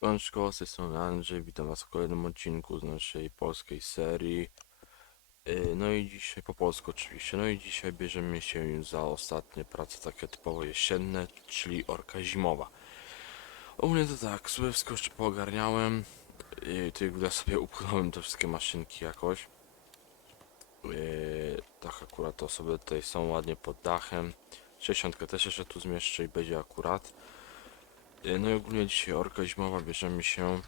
Siemaneczko, z tej strony Andrzej, witam was w kolejnym odcinku z naszej polskiej serii. Yy, No i dzisiaj, po polsku oczywiście, no i dzisiaj bierzemy się za ostatnie prace takie typowo jesienne, czyli orka zimowa. Ogólnie to tak, wszystko jeszcze poogarniałem, yy, tylko ja sobie upchnąłem te wszystkie maszynki jakoś. Yy, tak akurat to sobie tutaj są ładnie pod dachem. 60 też jeszcze tu zmieszczę i będzie akurat. Yy, No i ogólnie dzisiaj orka zimowa bierzemy się.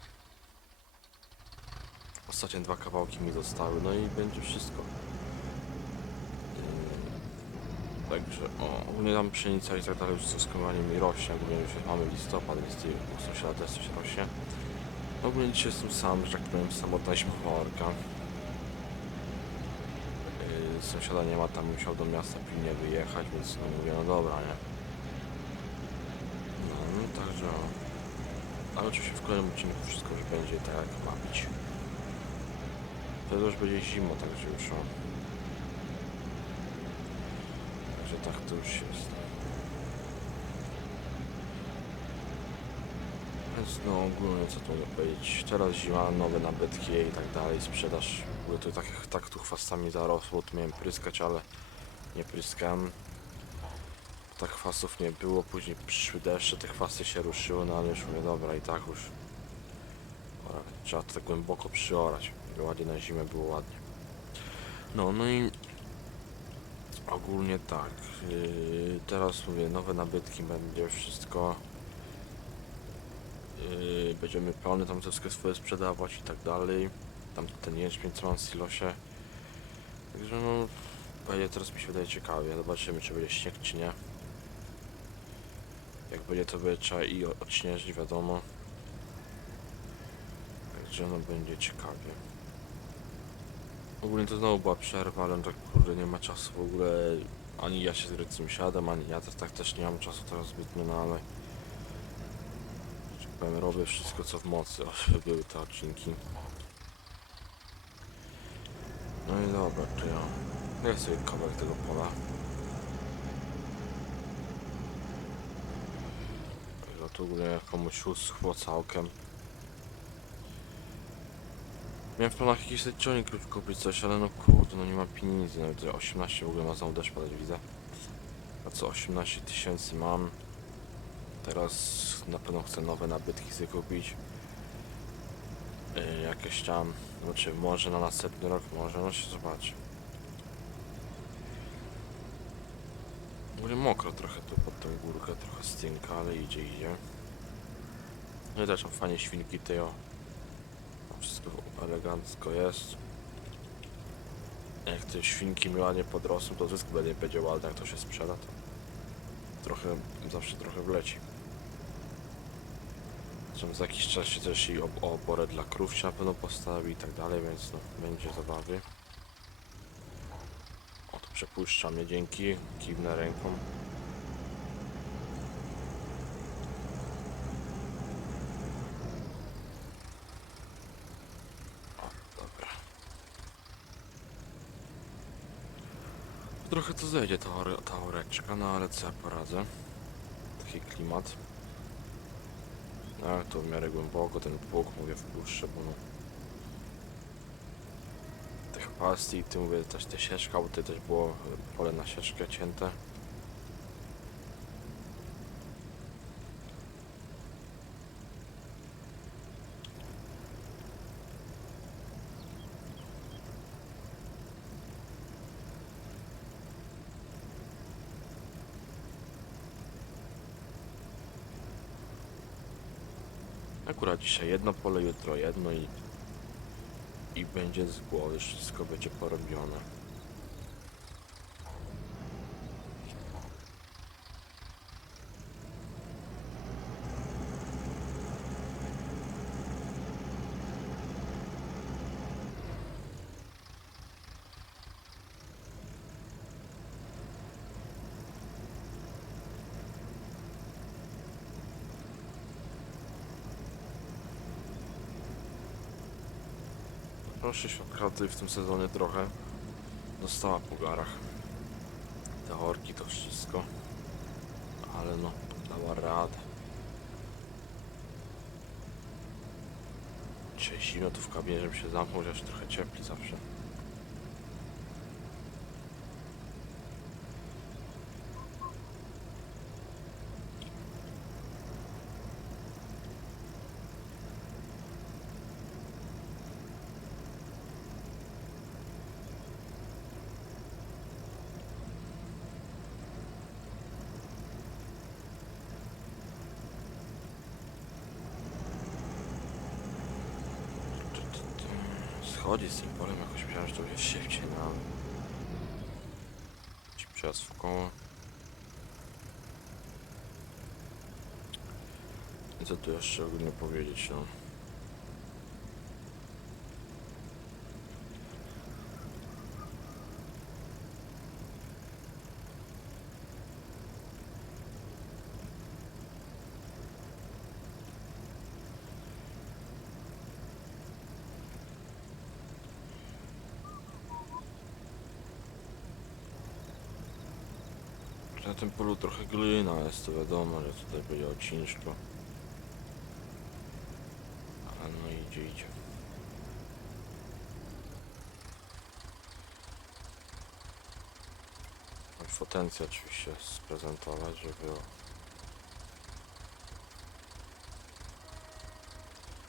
Ostatnie dwa kawałki mi zostały, no i będzie wszystko. Yy, Także o, ogólnie tam pszenica i tak dalej już stoskowanie mi rośnie, ogólnie już mamy listopad, ty- u sąsiada też coś rośnie. Ogólnie dzisiaj jestem sam, że tak powiem, samotna zimowa orka. Yy, Sąsiada nie ma, tam musiał do miasta pilnie wyjechać, więc no mówię, no dobra, nie? No, no także o. Ale oczywiście w kolejnym odcinku wszystko już będzie tak jak ma być. Wtedy już będzie zimno, także już o. Także tak to już jest. Więc no ogólnie co tu mogę powiedzieć. Teraz zima, nowe nabytki i tak dalej, sprzedaż. Były tu tak, tak tu chwastami zarosło, tu miałem pryskać, ale nie pryskałem. Tak chwastów nie było, później przyszły deszcze, te chwasty się ruszyły, no ale już mówię, dobra i tak już. Trzeba to tak głęboko przyorać, ładnie na zimę było ładnie. No, no i ogólnie tak, yy, teraz mówię, nowe nabytki będzie wszystko, yy, będziemy plony tam wszystkie swoje sprzedawać i tak dalej, tam ten jęczmień co mam w silosie, także no, będzie teraz mi się wydaje ciekawie, zobaczymy czy będzie śnieg czy nie. Jak będzie to będzie i odśnieżyć, wiadomo. Także no będzie ciekawie. Ogólnie to znowu była przerwa, ale tak kurde nie ma czasu w ogóle. Ani ja się z sąsiadem, ani ja też tak też nie mam czasu teraz zbytnio, no ale... Tak powiem, robię wszystko co w mocy, żeby były te odcinki. No i dobra, to ja... Ja sobie kawałek tego pola. Także tu ogólnie komuś uschło całkiem. Miałem w planach jakiś ciągnik kupić coś, ale no kurde, no nie mam pieniędzy, nawet 18 w ogóle ma znowu deszcz padać, widzę. A co 18 tysięcy mam. Teraz na pewno chcę nowe nabytki sobie kupić. Yy, jakieś tam, znaczy może na następny rok, może, no się zobaczy. Ogólnie mokro trochę tu pod tą górkę, trochę stynka, ale idzie, idzie. No i też fajnie świnki tej o. Wszystko elegancko jest. Jak te świnki mi ładnie podrosną, to zysk będzie, będzie ładny, jak to się sprzeda, to trochę, zawsze trochę wleci. Zresztą za jakiś czas się też i oborę dla krów na pewno postawi i tak dalej, więc no, będzie zabawy. Przepuszcza mnie, dzięki, kiwnę ręką. Trochę to zejdzie ta, ta oreczka, no ale co ja poradzę. Taki klimat. No ale to w miarę głęboko, ten pług mówię wpuszczę, bo no... Chwasty i ty mówię też te sieczka, bo tutaj też było pole na sieczkę cięte. Akurat dzisiaj jedno pole, jutro jedno i... I będzie z głowy, wszystko będzie porobione. Proszę tutaj w tym sezonie trochę dostała po garach. Te orki to wszystko. Ale no, dała radę. Dzisiaj zimno tu w kabinie, żebym się zamknął, chociaż trochę ciepli zawsze. Tu, tu, tu. Schodzi z tym polem, jakoś myślałem, że to będzie szybciej, no ale... Ci przejazd w koło. I co tu jeszcze ogólnie powiedzieć, no? Na tym polu trochę glina jest, to wiadomo, że tutaj będzie ciężko. Ale no idzie, idzie. Potencję oczywiście sprezentować, żeby było.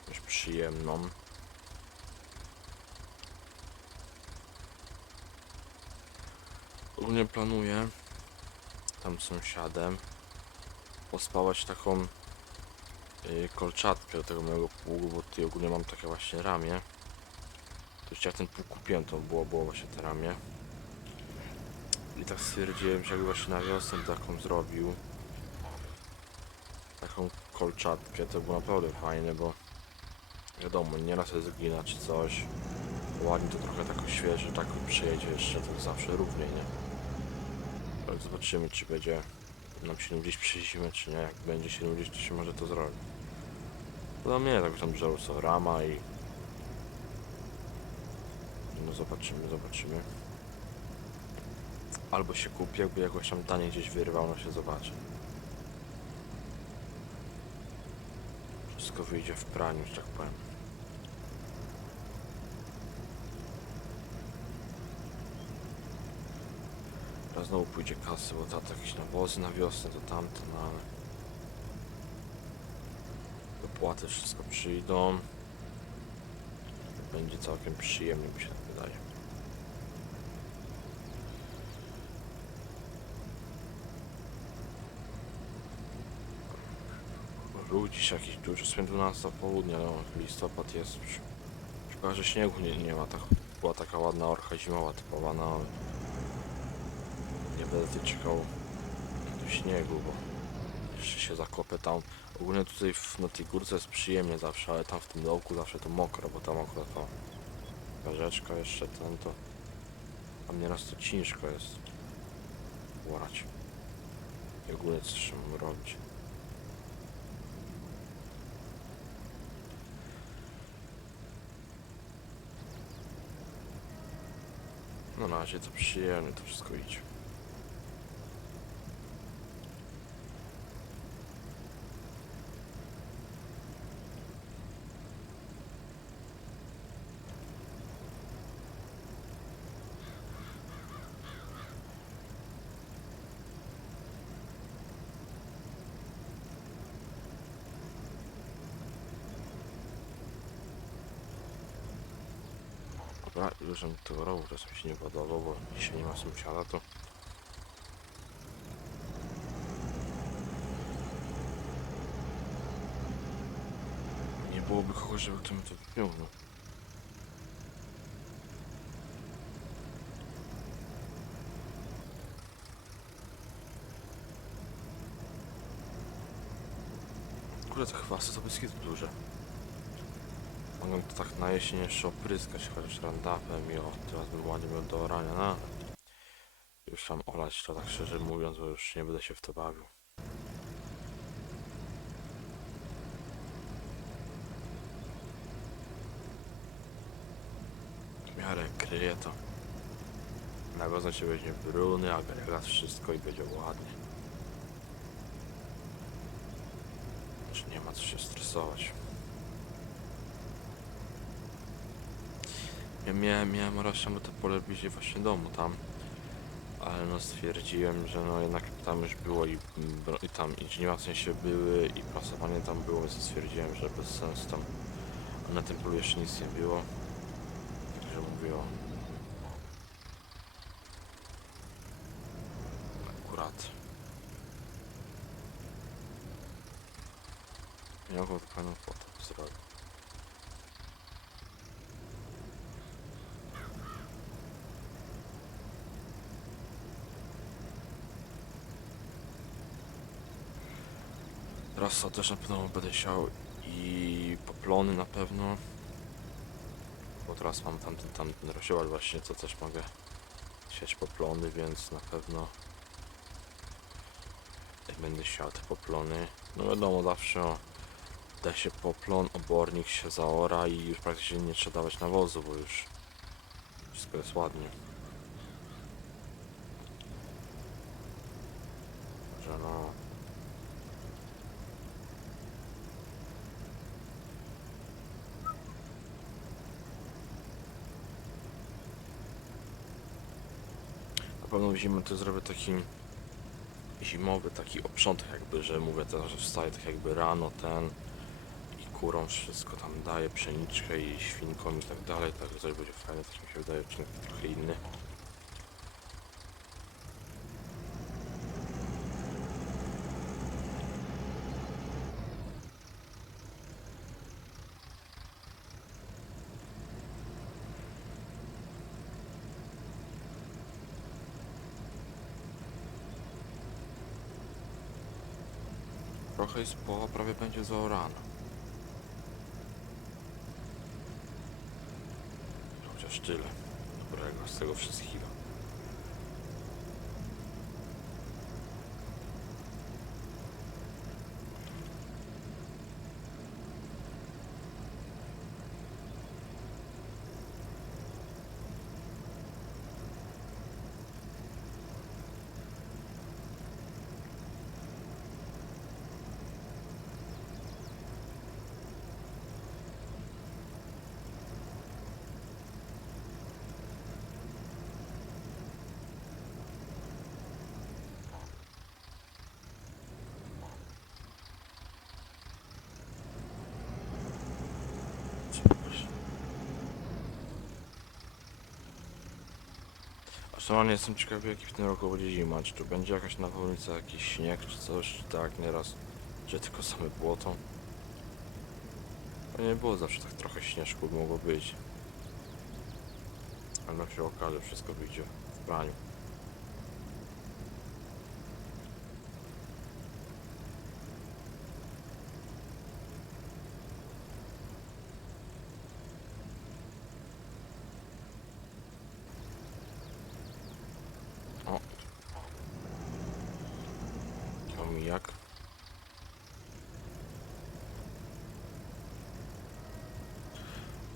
Jakąś przyjemną. Ogólnie planuję tam sąsiadem pospawać taką yy, kolczatkę do tego mojego pługu, bo tutaj ogólnie mam takie właśnie ramię. To już jak ten pług kupiłem, to było, było właśnie te ramię. I tak stwierdziłem, że jakby właśnie na wiosnę taką zrobił taką kolczatkę, to było naprawdę fajne, bo wiadomo, nieraz jest glina czy coś. Ładnie to trochę tak świeży, tak przyjedzie jeszcze, to zawsze równie, nie? Zobaczymy, czy będzie nam się gdzieś przyjdziemy, czy nie. Jak będzie się gdzieś, to się może to zrobi. No mnie tak tam wziął co rama i... No zobaczymy, zobaczymy. Albo się kupi, jakby jakoś tam tanie gdzieś wyrwał, no się zobaczy. Wszystko wyjdzie w praniu, że tak powiem. Znowu pójdzie kasy, bo tata jakieś nawozy na wiosnę, to tamte, no ale... Dopłaty wszystko przyjdą. Będzie całkiem przyjemnie, mi się tak wydaje. Ludzi się jakiś dużo, z 12 południa, no listopad jest. Szkoda, że śniegu nie, nie ma, tak, była taka ładna orcha zimowa typowa, no ale będę czekał do śniegu, bo jeszcze się zakopę tam. Ogólnie tutaj w, na tej górce jest przyjemnie zawsze, ale tam w tym dołku zawsze to mokro, bo tam akurat to rzeczka jeszcze ten to tam nieraz to ciężko jest łać. I ogólnie co trzeba robić. No na razie to przyjemnie to wszystko idzie. Już bym tego rowu mi się nie podobał, bo dzisiaj nie ma sąsiada, to... Nie byłoby kogoś, żeby kto mi to wypiął, no. Kurde, te chwasty to bez duże. Mogę to tak na jesień jeszcze opryskać chociaż randapem i o, teraz bym ładnie miał do orania, no. Już tam olać to tak szczerze mówiąc, bo już nie będę się w to bawił. W miarę kryje to. Na wiosnę się weźmie bruny, agregat, wszystko i będzie ładnie. Już nie ma co się stresować. Ja miałem, miałem to pole bliżej właśnie domu tam. Ale no stwierdziłem, że no jednak tam już było i, i tam i żniwa w sensie były i prasowanie tam było, więc stwierdziłem, że bez sensu tam. A na tym polu jeszcze nic nie było. Także mówię. Akurat. Nie mogę to fajną fotę to też na pewno będę chciał i poplony na pewno. Bo teraz mam tamten, tamten rozsiewacz właśnie, co też mogę siać poplony, więc na pewno będę siał te poplony. No wiadomo, zawsze da się poplon, obornik się zaora i już praktycznie nie trzeba dawać nawozu, bo już wszystko jest ładnie. Że no... Na pewno zimę to zrobię taki zimowy taki oprzątek jakby, że mówię teraz, że wstaję tak jakby rano ten i kurą wszystko tam daję, pszeniczkę i świnkom i tak dalej, także coś będzie fajne, tak mi się wydaje, odcinek trochę inny. Trochę jest połowa, prawie będzie zaorana. Chociaż tyle dobrego z tego wszystkiego. Aktualnie jestem ciekawy jaki w tym roku będzie zima, czy tu będzie jakaś nawałnica, jakiś śnieg, czy coś, czy tak nieraz, czy tylko same błoto. To nie było zawsze tak trochę śnieżku mogło być. Ale jak się okaże, wszystko wyjdzie w praniu. O. To mi jak?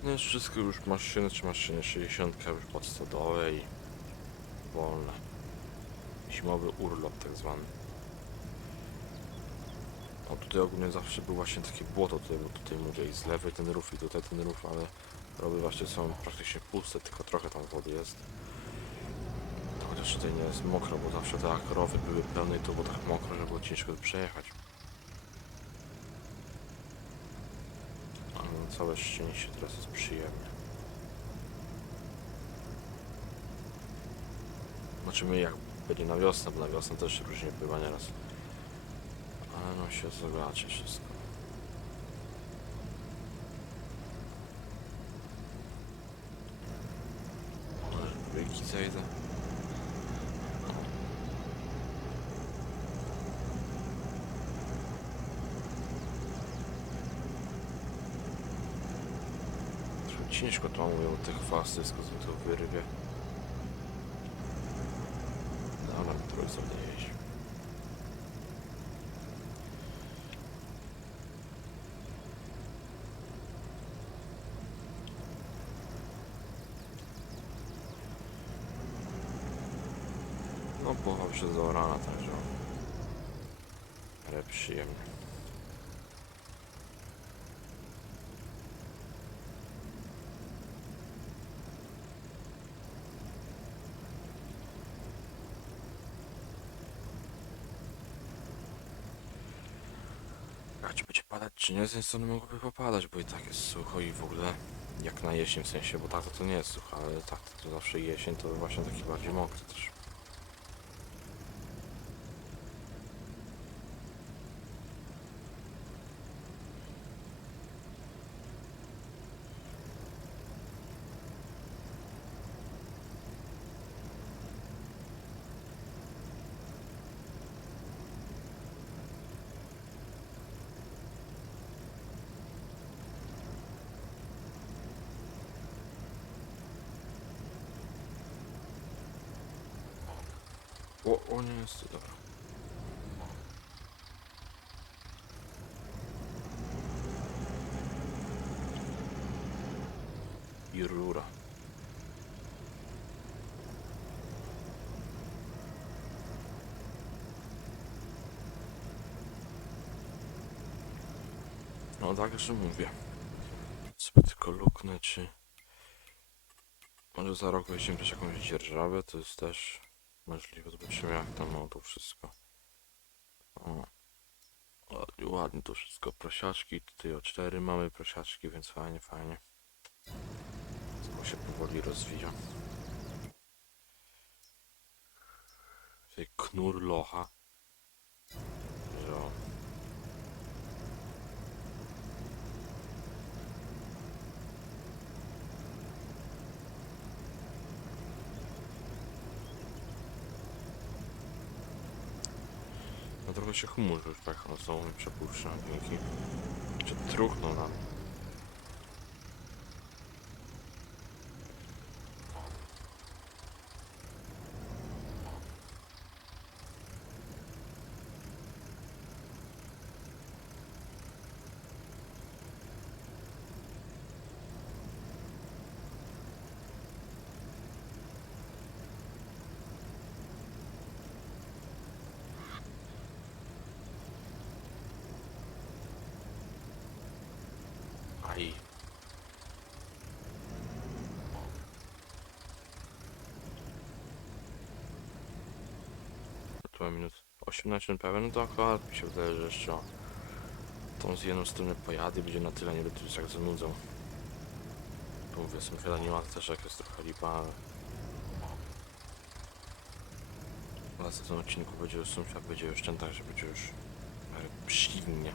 No wszystko już maszyny czy maszyny 60 już pod stodołę i wolne. Zimowy urlop tak zwany. O tutaj ogólnie zawsze było właśnie takie błoto tutaj, bo tutaj mówię i z lewej ten rów i tutaj ten rów, ale rowy właśnie są praktycznie puste, tylko trochę tam wody jest. To chociaż tutaj nie jest mokro, bo zawsze te akrowy były pełne i to było tak mokro, że było ciężko przejechać. Ale na całe szczęście teraz jest przyjemnie. Zobaczymy jak będzie na wiosnę, bo na wiosnę też różnie bywa nieraz. Ale no się zobaczy wszystko. Byki zejdę. Trochę ciężko to mówię, bo tych wszystko z to wyrwie. Dobra, trójce nie jeździ. No pochał się z orana, także ale przyjemnie. A czy będzie padać, czy nie? Z jednej strony mogłoby popadać, bo i tak jest sucho i w ogóle jak na jesień w sensie, bo tak to, to nie jest sucho, ale tak to zawsze jesień to właśnie taki bardziej mokry też. O, o nie jest to dobra. I rura. No także mówię. Sobie tylko luknę, czy... Może za rok weźmiemy też jakąś dzierżawę, to jest też możliwe. Zobaczymy jak tam no, to wszystko. O. Ładnie, ładnie to wszystko. Prosiaczki, tutaj o cztery mamy prosiaczki, więc fajnie, fajnie. To się powoli rozwija. Tutaj knur locha. Że o. No trochę się chmur już tak no znowu Aj. Tu minut 18 pełen, no to akurat mi się wydaje, że jeszcze tą z jedną strony pojadę i będzie na tyle, nie będę już jak zanudzą. Tu mówię, sąsiada nie ma też jak jest trochę lipa, ale... W następnym odcinku będzie już sąsiad, będzie już ten tak, że będzie już e, silnie.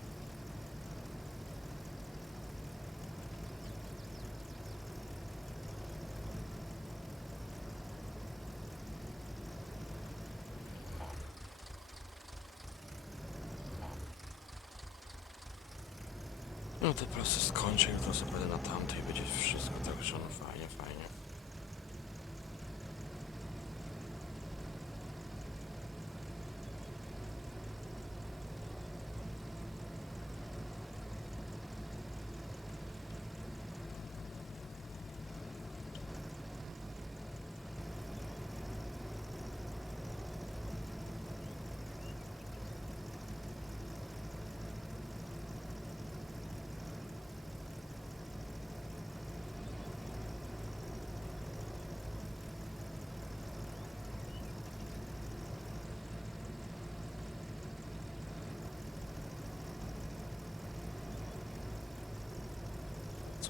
Te prosy skończę, jutro sobie będę na tamtej będzie wszystko także no fajnie, fajnie.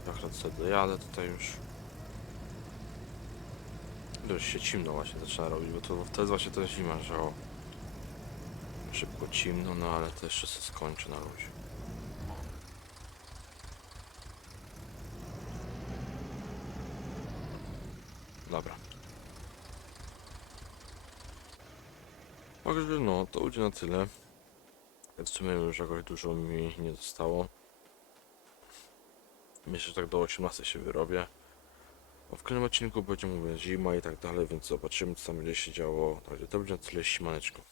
Co akurat sobie dojadę tutaj już. Już się cimno właśnie zaczyna robić, bo to właśnie to jest zima, że o, szybko cimno, no ale to jeszcze się skończy na luzie. Dobra. Także no, to będzie na tyle. W sumie już jakoś dużo mi nie zostało. Myślę, że tak do 18 się wyrobię. Bo w kolejnym odcinku będzie mówię zima i tak dalej, więc zobaczymy co tam będzie się działo. Także to będzie na tyle simaneczko.